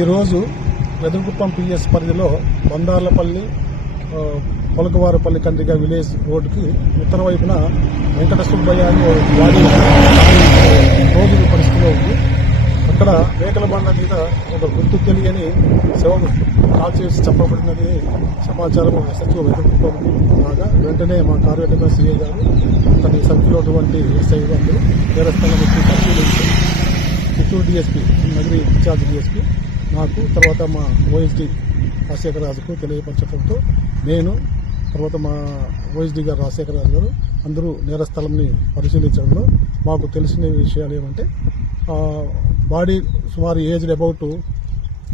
ఈరోజు వెదురుకుప్పం పిఎస్ పరిధిలో బందార్లపల్లి పొలకవారపల్లి కండ్రిగా విలేజ్ రోడ్డుకి ఉత్తర వైపున వెంకట సుబ్బయ్య అని వాడి రోజుల పరిస్థితిలో ఉంది. అక్కడ మేకల బండ మీద ఒక గుర్తు తెలియని శవం కాల్ చేసి చెప్పబడినది సమాచారం ఎస్హెచ్ఓ వెదురుకుప్పం రాగా వెంటనే మా కార్యవర్గ సీఏ గారు అతని సభ్యులు అటువంటి ఎస్ఐ గారు నేరస్థలం పరిశీలించి Chittoor DSP Nagari incharge DSP నాకు తర్వాత మా ఓఎస్డీ రాజశేఖర రాజుకు తెలియపరచడంతో నేను తర్వాత మా ఓఎస్డీ గారు రాజశేఖర రాజు గారు అందరూ నేరస్థలంని పరిశీలించడంలో మాకు తెలిసిన విషయాలు ఏమంటే బాడీ సుమారు ఏజ్డ్ అబౌట్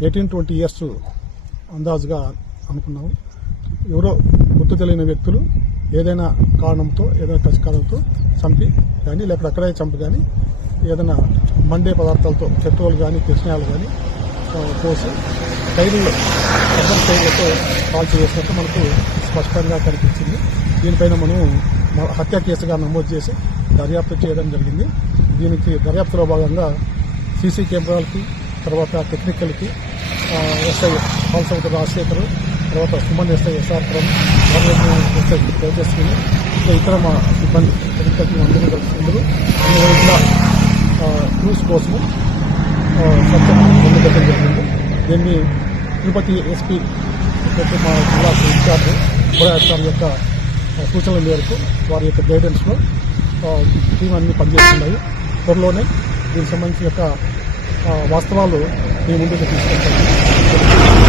18-20 ఇయర్స్ అందాజుగా అనుకున్నాము. ఎవరో గుర్తు తెలియని వ్యక్తులు ఏదైనా కారణంతో ఏదైనా కష్టకాలంతో చంపి కానీ లేకపోతే అక్కడే చంపి కానీ ఏదైనా మండే పదార్థాలతో పెట్రోల్ కానీ కిరసనాలు కానీ పోసి టైర్లలో రబ్బర్ టైర్లతో కాల్ చేసినట్టు మనకు స్పష్టంగా కనిపించింది. దీనిపైన మనం హత్య కేసుగా నమోదు చేసి దర్యాప్తు చేయడం జరిగింది. దీనికి దర్యాప్తులో భాగంగా సీసీ కెమెరాలకి తర్వాత టెక్నికల్కి ఎస్ఐ కాల్సౌత రాజశేఖర్ తర్వాత సుమన్ ఎస్ఐ ఎస్ఆర్పురం ఎస్ఐ తేజస్విని ఇంకా ఇతర మా సిబ్బంది టెక్నికల్ అందరూ కలిసి క్రూస్ కోసము సత్యం పొందడం జరిగింది. దీన్ని తిరుపతి ఎస్పీ మా జిల్లా ఇన్ఛార్జ్ బోరాసార్ యొక్క సూచనల మేరకు వారి యొక్క గైడెన్స్లో టీం అన్ని పనిచేస్తున్నాయి. త్వరలోనే దీనికి సంబంధించిన యొక్క వాస్తవాలు మీ ముందుకు తీసుకెళ్తాము.